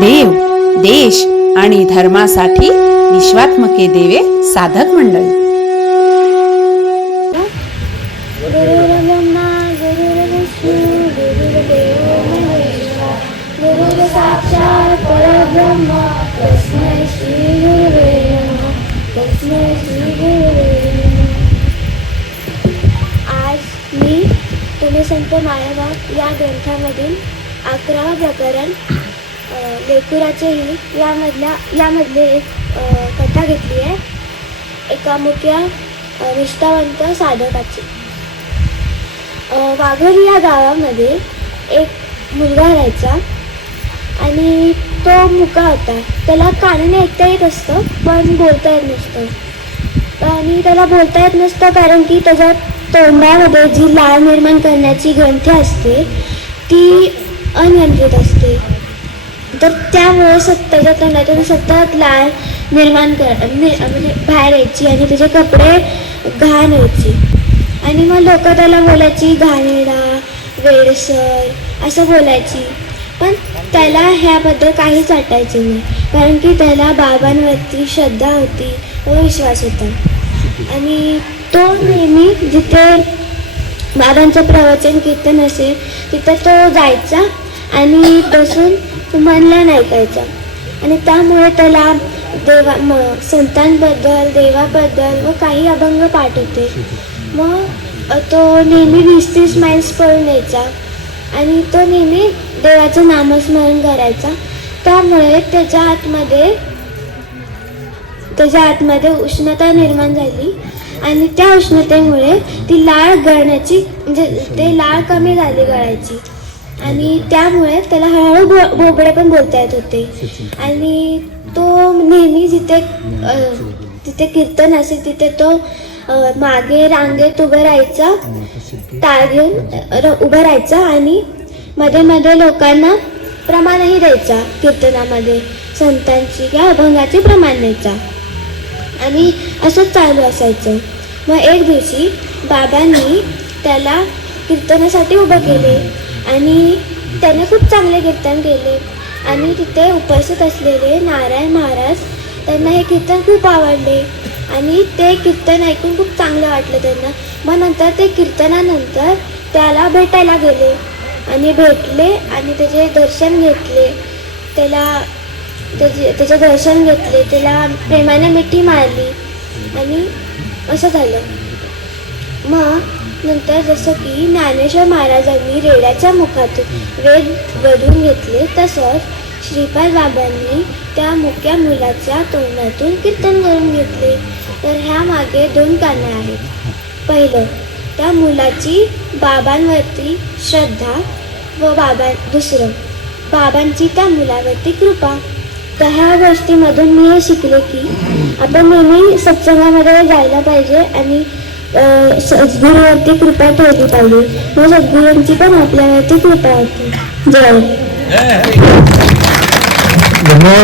देव देश आणि धर्मासाठी विश्वात्मके देवे साधक मंडळी. आज मी तुम्ही संत मायाबाग या ग्रंथामधील अकरावं प्रकरण लेकुराचेही यामधल्या यामधले एक कथा घेतली आहे. एका मुख्या निष्ठावंत साधकाची. वाघर या गावामध्ये एक मुलगा राहायचा आणि तो मुका होता. त्याला कानाने ऐकता येत असतं पण बोलता येत नसतं. आणि त्याला बोलता येत नसतं कारण की त्याच्या तोंडामध्ये जी लाळ निर्माण करण्याची ग्रंथी असते ती अनियंत्रित असते. तर त्यामुळे सत तोंडातून सतत लाळ निर्माण कर म्हणजे, म्हणजे बाहेर यायची आणि त्याचे कपडे घाण व्हायची. आणि मग लोक त्याला बोलायची घाणेरडा वेडसर असं बोलायची. पण त्याला ह्याबद्दल काहीच वाटायचे नाही. कारण की त्याला बाबांवरती श्रद्धा होती व विश्वास होता. आणि तो नेहमी जिथे बाबांचं प्रवचन कीर्तन असेल तिथं तो जायचा. आणि बसून मनला ऐकायचा आणि त्यामुळे त्याला देवा म संतांबद्दल देवाबद्दल व काही अभंग पाठ होते. मग तो नेहमी वीस तीस माइल्स पळून यायचा. आणि तो नेहमी देवाचं नामस्मरण करायचा. त्यामुळे त्याच्या आतमध्ये त्याच्या आतमध्ये उष्णता निर्माण झाली. आणि त्या उष्णतेमुळे ती लाळ गळण्याची म्हणजे ते लाळ कमी झाली गळायची. आणि त्यामुळे त्याला हळूहळू भो बोबडे पण बोलता येत होते. आणि तो नेहमी जिथे तिथे कीर्तन असेल तिथे तो मागे रांगेत उभं राहायचा. टाळ घेऊन र- उभं राहायचा आणि मध्ये मध्ये लोकांना प्रमाणही द्यायचा. कीर्तनामध्ये संतांची किंवा अभंगाचे प्रमाण द्यायचा. आणि असंच चालू असायचं. मग एक दिवशी बाबांनी त्याला कीर्तनासाठी उभं केले. आणि त्याने खूप चांगले कीर्तन केले. आणि तिथे उपस्थित असलेले नारायण महाराज त्यांना हे कीर्तन खूप आवडले. आणि ते कीर्तन ऐकून खूप चांगलं वाटलं त्यांना. मग नंतर ते कीर्तनानंतर त्याला भेटायला गेले. आणि भेटले आणि त्याचे दर्शन घेतले. त्याला त्याचे त्याचे दर्शन घेतले. त्याला प्रेमाने मिठी मारली. आणि असं झालं. नंतर जसं की ज्ञानेश्वर महाराजांनी रेड्याच्या मुखातून वेद वधून घेतले तसंच श्रीपाद बाबांनी त्या मुक्या मुलाच्या तोंडातून कीर्तन करून घेतले. तर ह्या मागे दोन कारणं आहेत. पहिलं त्या मुलाची बाबांवरती श्रद्धा व बाबा दुसरं बाबांची त्या मुलावरती कृपा. तर ह्या गोष्टीमधून मी हे शिकले की आपण नेहमी सत्संगामध्ये जायला पाहिजे आणि सद्गुरूवरती कृपा ठेवली पाहिजे. व सद्गुरूंची पण आपल्यावरती कृपा होती जय. धन्यवाद.